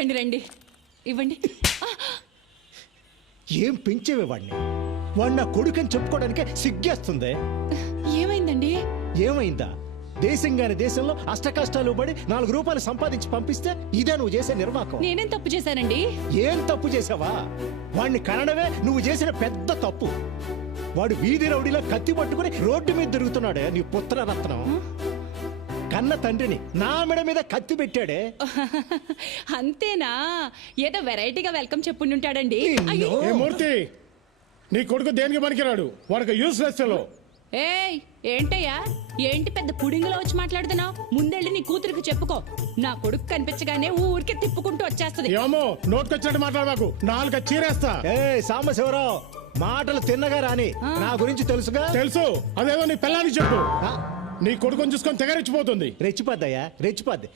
రండి రండి ఇవ్వండి. ఏం పెంచేవే వాడిని? వాడు నా కొడుకని చెప్పుకోవడానికే సిగ్గేస్తుంది. ఏమైందండి? ఏమైందా? దేశంగాని దేశంలో అష్ట కష్టాలు పడి 4 రూపాయలు సంపాదించి పంపిస్తే ఇదే నువ్వు చేసే నిర్వాకం. నేనేం తప్పు చేశానండి? ఏం తప్పు చేసావా? వాడిని కనడమే నువ్వు చేసిన పెద్ద తప్పు. వాడు వీధి రౌడీలో కత్తి పట్టుకుని రోడ్డు మీద తిరుగుతున్నాడే నీ పుత్రరత్నం. కన్న తండ్రిని నా మెడ మీద కత్తి పెట్టాడే. అంతేనా? ఏదో వెరైటీగా వెల్కమ్ చెప్పుంటాడండి. మూర్తి, నీ కొడుకు దేనికి పనికిరాడు, వాడికి యూస్లెస్ ఫెలో. ఏయ్ ఏంటయ్యా, ఏంటి పెద్ద పుడింగిలో వచ్చి మాట్లాడుతున్నావు? ముందెళ్ళి నీ కూతురికి చెప్పుకో. నా కొడుకు కనిపించగానే ఊరికే తిప్పుకుంటూ వచ్చేస్తది. ఏమో నోటుకొచ్చినట్టు మాట్లాడమాకు, 4 చీరేస్తా. సాంబశివరావు, మాటలు తిన్నగా రాని. నా గురించి తెలుసుగా? తెలుసు. అదేదో నీ పిల్లానికి చెప్పు. నీ కొడుకుని చూసుకొని తెగరెచ్చిపోతుంది. రెచ్చిపోద్దయ్యా, రెచ్చిపోద్ది.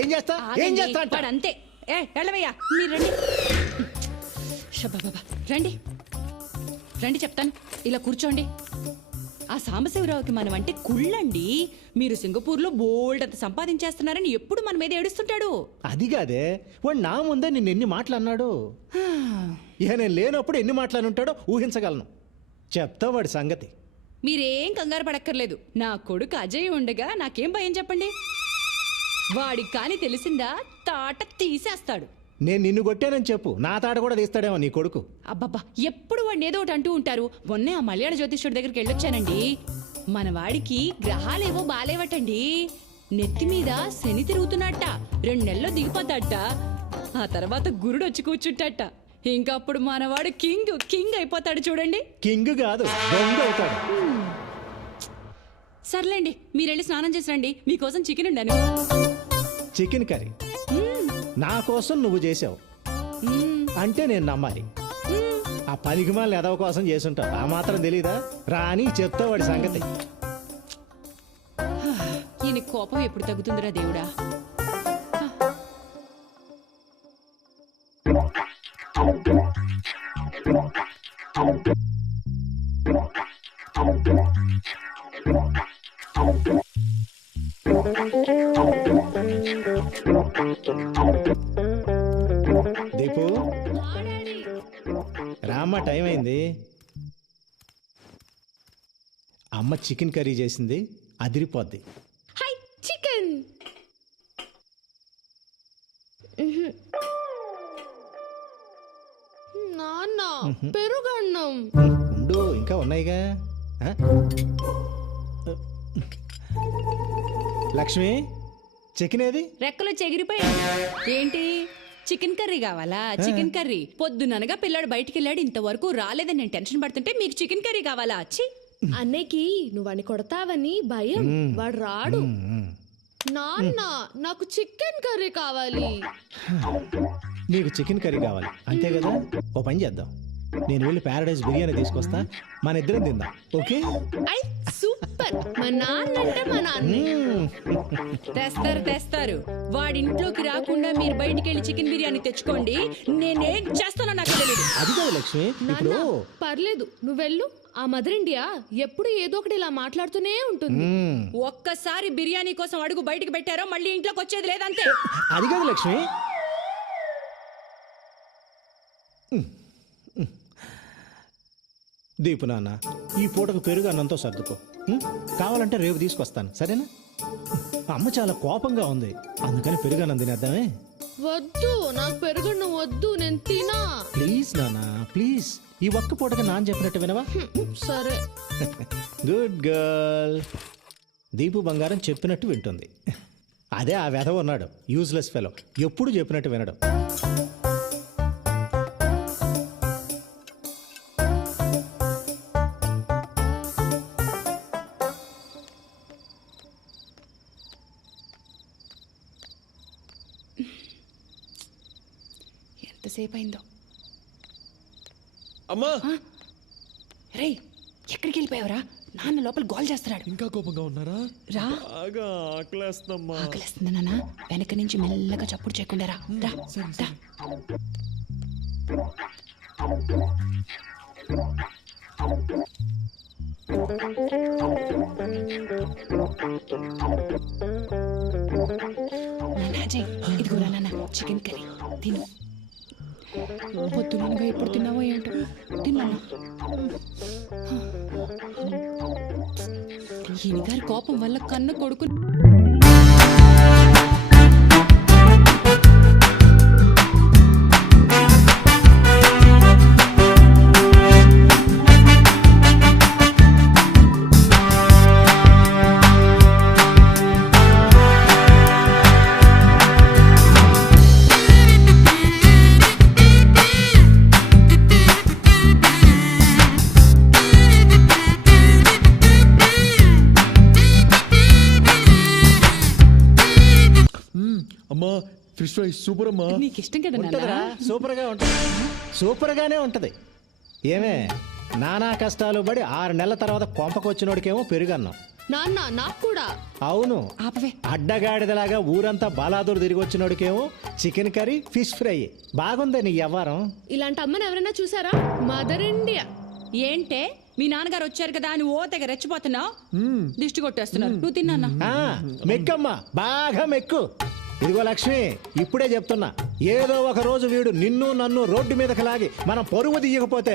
ఏం చేస్తా అంతే. వెళ్ళవయ్యా, మీరు రండి. షబాబా, రండి రండి చెప్తాను. ఇలా కూర్చోండి. ఆ సాంబశివరావుకి మనం అంటే కుళ్ళండి. మీరు సింగపూర్లో బోల్డ్ అంత సంపాదించేస్తున్నారని ఎప్పుడు మన మీద ఏడుస్తుంటాడు. అది కాదే, వాడు నా ముందే నిన్ను ఎన్ని మాటలు అన్నాడు. ఇక నేను లేనప్పుడు ఎన్ని మాటలు ఉంటాడో ఊహించగలను. చెప్తా వాడి సంగతి. మీరేం కంగారు పడక్కర్లేదు. నా కొడుకు అజయ్ ఉండగా నాకేం భయం చెప్పండి. వాడికి కాని తెలిసిందా తాట తీసేస్తాడు. నేను నిన్ను కొట్టానని చెప్పు, నా తాట కూడా తీస్తాడేమో నీ కొడుకు. అబ్బబ్బా, ఎప్పుడు వాడిని ఏదో ఒకటి అంటూ ఉంటారు. మొన్నే ఆ మలయాళ జ్యోతిష్యుడి దగ్గరికి వెళ్ళొచ్చానండి. మన వాడికి గ్రహాలేవో బాలేవటండి. నెత్తి మీద శని తిరుగుతున్నట్ట. 2 నెలల్లో దిగిపోతాడట. ఆ తర్వాత గురుడు వచ్చి కూర్చుంటాట. ఇంకా అప్పుడు మనవాడు కింగ్ అయిపోతాడు. చూడండి. కింగ్ కాదు, దొంగ అవుతాడు. సర్లేండి, మీరెళ్ళి స్నానం చేసి రండి. మీకోసం చికెన్ ఉండాను. చికెన్ కర్రీ నా కోసం నువ్వు చేసావు అంటే నేను నమ్మాలి. ఆ పనికిమాలిన ఎదవ కోసం చేసుంటావు, ఆ మాత్రం తెలీదా? రాని చెప్తా వాడి సంగతి. ఈయన కోపం ఎప్పుడు తగ్గుతుందిరా దేవుడా. దీపు, రామ్మ, టైం అయింది. అమ్మ చికెన్ కర్రీ చేసింది, అదిరిపోద్ది. చికెన్ నాన్న, పెరుగన్నం ఉండు, ఇంకా ఉన్నాయిగా. లక్ష్మి, చికెన్ ఏది? రెక్కలో చెగిరిపోయాడు. ఏంటి చికెన్ కర్రీ కావాలా? చికెన్ కర్రీ పొద్దుననగా పిల్లాడు బయటికి వెళ్ళాడు, ఇంతవరకు రాలేదని నేను టెన్షన్ పడుతుంటే మీకు చికెన్ కర్రీ కావాలా? అన్నయ్యకి నువ్వని కొడతావని భయం, వాడు రాడు. నాన్న, నాకు చికెన్ కర్రీ కావాలి. నీకు చికెన్ కర్రీ కావాలి అంతే కదా? ఓ పని చేద్దాం, నేను వెళ్ళి ప్యారడైజ్ బిర్యానీ తీసుకొస్తా, మన ఇద్దరం తిందాం. ఓకే? సూపర్. మా నాన్న అంటే మా నాన్న. తెస్తారు. వాడింట్లోకి రాకుండా మీరు బయటికి వెళ్ళి చికెన్ బిర్యానీ తెచ్చుకోండి. నేనేం చేస్తానో నాకు తెలియదు. అది కాదు లక్ష్మి, ఇప్పుడు పర్లేదు, నువ్వెళ్ళు. ఆ మదర్ ఇండియా ఎప్పుడు ఏదో ఒకటి ఇలా మాట్లాడుతూనే ఉంటుంది. ఒక్కసారి బిర్యానీ కోసం అడుగు బయటికి పెట్టారో మళ్ళీ ఇంట్లోకి వచ్చేది లేదంతే. అది కాదు లక్ష్మి, దీపు నాన్న, ఈ పూటకు పెరుగు అన్నంతో సర్దుకో. కావాలంటే రేపు తీసుకొస్తాను, సరేనా? అమ్మ చాలా కోపంగా ఉంది, అందుకని పెరుగు అన్నం తినేద్దామే. వద్దు, నాకు పెరుగన్నం వద్దు, నేను తినా. ప్లీజ్ నాన్న, ప్లీజ్. ఈ ఒక్క పూటగా నాన్న చెప్పినట్టు వినవా? సరే. Good girl. దీపు బంగారం చెప్పినట్టు వింటుంది. అదే ఆ వెధవ ఉన్నాడు, యూజ్లెస్ ఫెలో, ఎప్పుడు చెప్పినట్టు వినడం. ఎంతసేపు అయిందో. అమ్మా, రేయ్, ఎక్కడికి వెళ్ళిపోయావురా? నాన్న లోపల గోల్ చేస్తున్నాడు. ఇంకా కోపంగా ఉన్నారా? రా. బాగా ఆకలేస్తమ్మా. ఆకలేస్తుందా నాన్న? వెనక నుంచి మెల్లగా చప్పుడు చేయకుండా రా. రా. అజయ్ ఇదిగోరా నాన్న చికెన్ కర్రీ తిను. పొద్దునగా ఎప్పుడు తిన్నావో ఏంటో తిన్నాను. ఈయన గారి కోపం వల్ల కన్న కొడుకు అమ్మా ఫిష్ ఫ్రై సూపర్ అమ్మా. నీకు ఇష్టం కదా ఉంటుందిరా, నాన్న. సూపర్గా ఉంటుంది. సూపర్గానే ఉంటది. ఏమే నానా కష్టాలు పడి 6 నెలల తర్వాత కొంపకొచ్చినోడికేమో పెరుగన్నాం. నాన్న నాకు కూడా. అవును, ఆపవే. అడ్డగాడిదలాగా ఊరంతా బాలాదూరు తిరిగి వచ్చినోడికేమో చికెన్ కర్రీ ఫిష్ ఫ్రై. బాగుంది నీ వ్యవహారం. ఇలాంటి అమ్మని ఎవరైనా చూసారా? Mother India. ఏంటే మీ నాన్నగారు వచ్చారు కదా అని ఓ తెగ రెచ్చిపోతున్నావు. దిష్టి కొట్టేస్తున్నారు. నువ్వు తిన్నా. ఆ, మెక్కమ్మా, బాగా మెక్కు. ఇదిగో లక్ష్మి, ఇప్పుడే చెప్తున్నా, ఏదో ఒక రోజు వీడు నిన్ను నన్ను రోడ్డు మీదకి లాగి మనం పరువు తీయకపోతే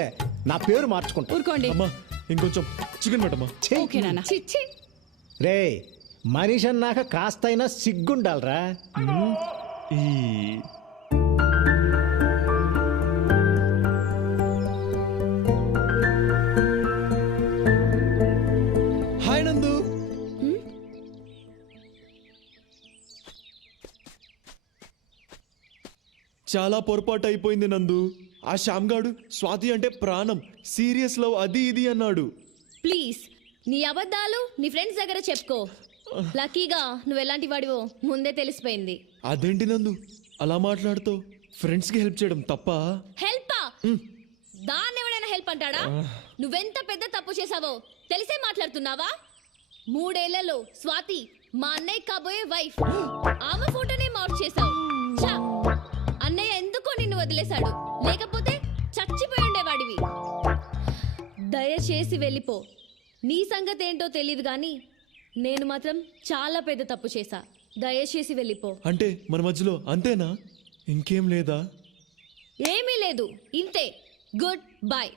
నా పేరు మార్చుకుంటా. ఊరుకోండి. అమ్మా ఇంకొంచెం చికెన్ పెట్టమ్మా. ఓకే నాన్న. చిచ్చి. రే, మనిషి అన్నాక కాస్తైనా సిగ్గుండాలరా. ఈ హాయ్ నందు. చాలా పొరపాటు అయిపోయింది నందు. ఆ శ్యామ్గాడు స్వాతి అంటే ప్రాణం, సీరియస్ లవ్ అది ఇది అన్నాడు. ప్లీజ్ నీ అబద్ధాలు నీ ఫ్రెండ్స్ దగ్గర చెప్పుకో. లక్కీగా నువ్వు ఎలాంటి వాడివో ముందే తెలిసిపోయింది. అదేంటి నందు అలా మాట్లాడుతావు? ఫ్రెండ్స్ కి హెల్ప్ చేయడం తప్ప? హెల్పా? దాన్ని ఎవడైనా హెల్ప్ అంటాడా? నువ్వెంత పెద్ద తప్పు చేసావో తెలిసే మాట్లాడుతున్నావా? 3 ఏళ్లలో స్వాతి మా అన్నయ్య కాబోయే వైఫ్. ఆమె ఫోటోనే మార్క్ చేసావు. ఛా! అన్నయ్య ఎందుకో నిన్ను వదిలేశాడు, లేకపోతే చచ్చిపోయి ఉండేవాడివి. దయచేసి వెళ్ళిపో. నీ సంగతి ఏంటో తెలియదు కానీ నేను మాత్రం చాలా పెద్ద తప్పు చేశా. దయచేసి వెళ్ళిపో. అంటే మన మధ్యలో అంతేనా? ఇంకేం లేదా? ఏమీ లేదు, ఇంతే. Good bye.